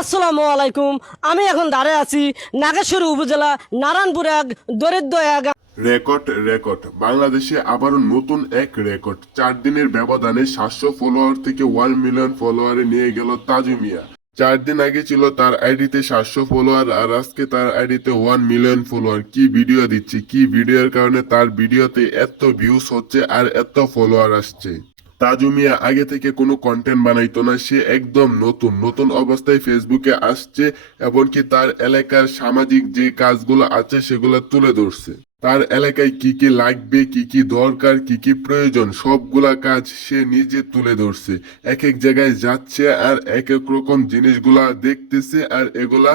আসসালামু আলাইকুম। আমি এখন দাঁড়িয়ে আছি নাগেশ্বরী উপজেলা নারায়ণপুর এক দরিদ্র এক। রেকর্ড রেকর্ড বাংলাদেশে আবারও নতুন এক রেকর্ড 4 দিনের ব্যবধানে 700 ফলোয়ার থেকে 1 মিলিয়ন ফলোয়ারে নিয়ে গেল তাজু মিয়া। 4 দিন আগে ছিল তার আইডিতে 700 ফলোয়ার আর আজকে তার আইডিতে 1 মিলিয়ন ফলোয়ার। কি ভিডিও দিচ্ছে, কি ভিডিওর কারণে তার ভিডিওতে এত ভিউজ হচ্ছে আর এত ফলোয়ার আসছে। তাজু মিয়া আগে থেকে কোনো কন্টেন্ট বানাইতো না, সে একদম নতুন নতুন অবস্থায় ফেসবুকে আসছে, এমনকি তার এলাকার সামাজিক যে কাজগুলো আছে সেগুলো তুলে ধরছে। তার এলাকায় কি কি লাগবে, কি কি দরকার, কি কি প্রয়োজন সবগুলা কাজ সে নিজে তুলে ধরছে। এক এক জায়গায় যাচ্ছে আর এক এক রকম জিনিসগুলা দেখতেছে আর এগুলা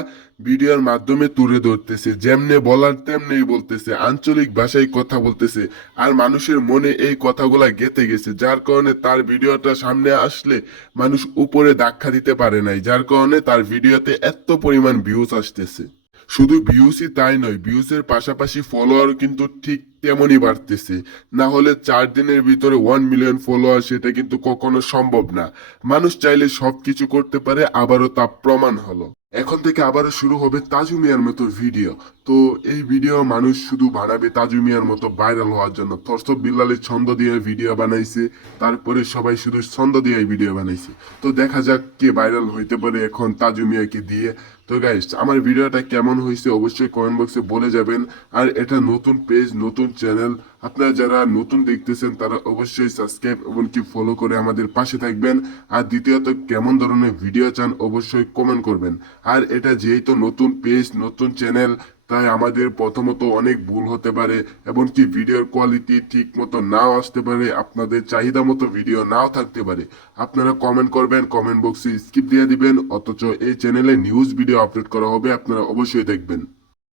ভিডিওর মাধ্যমে তুলে ধরতেছে। যেমনে বলার তেমনি বলতেছে, আঞ্চলিক ভাষায় কথা বলতেছে আর মানুষের মনে এই কথাগুলা গেঁথে গেছে, যার কারণে তার ভিডিওটা সামনে আসলে মানুষ উপরে ধাক্কা দিতে পারে নাই, যার কারণে তার ভিডিওতে এত পরিমাণ ভিউজ আসতেছে। শুধু ভিউসই তাই নয়, ভিউসের পাশাপাশি ফলোয়ারও কিন্তু ঠিক তেমনই বাড়তেছে। না হলে 4 দিনের ভিতরে 1 মিলিয়ন ফলোয়ার সেটা কিন্তু কখনো সম্ভব না। মানুষ চাইলে সবকিছু করতে পারে, আবারও তা প্রমাণ হলো। এখন থেকে আবারও শুরু হবে তাজু মিয়ার মতো ভিডিও। তো এই ভিডিও মানুষ শুধু বানাবে তাজু মিয়ার মতো ভাইরাল হওয়ার জন্য। থরসব বিল্লালের ছন্দ দিয়ে ভিডিও বানাইছে, তারপরে সবাই শুধু ছন্দ দিয়ে ভিডিও বানাইছে। তো দেখা যাক কে ভাইরাল হইতে পারে এখন তাজু মিয়াকে দিয়ে। তো গাইস, আমার ভিডিওটা কেমন হয়েছে অবশ্যই কমেন্ট বক্সে বলে যাবেন। আর এটা নতুন পেজ, নতুন চ্যানেল, আপনারা যারা নতুন দেখতেছেন তারা অবশ্যই সাবস্ক্রাইব এমনকি ফলো করে আমাদের পাশে থাকবেন। আর দ্বিতীয়ত কেমন ধরনের ভিডিও চান অবশ্যই কমেন্ট করবেন। আর এটা যেহেতু নতুন পেজ, নতুন চ্যানেল, তাই আমাদের প্রথমত অনেক ভুল হতে পারে, এমনকি ভিডিওর কোয়ালিটি ঠিক মতো নাও আসতে পারে, আপনাদের চাহিদা মতো ভিডিও নাও থাকতে পারে। আপনারা কমেন্ট করবেন, কমেন্ট বক্সে স্কিপ দিয়ে দিবেন, অথচ এই চ্যানেলে নিউজ ভিডিও আপলোড করা হবে, আপনারা অবশ্যই দেখবেন।